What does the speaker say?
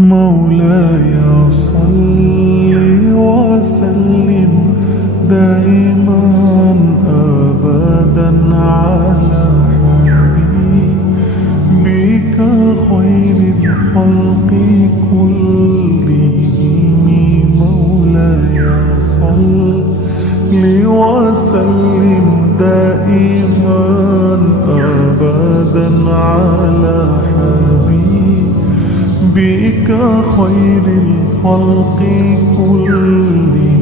مولاي صل وسلم دائما أبدا على حبيبك خير الخلق كلهم. مولاي صل وسلم دائما أبدا على حبيبك خير الخلق كلهم.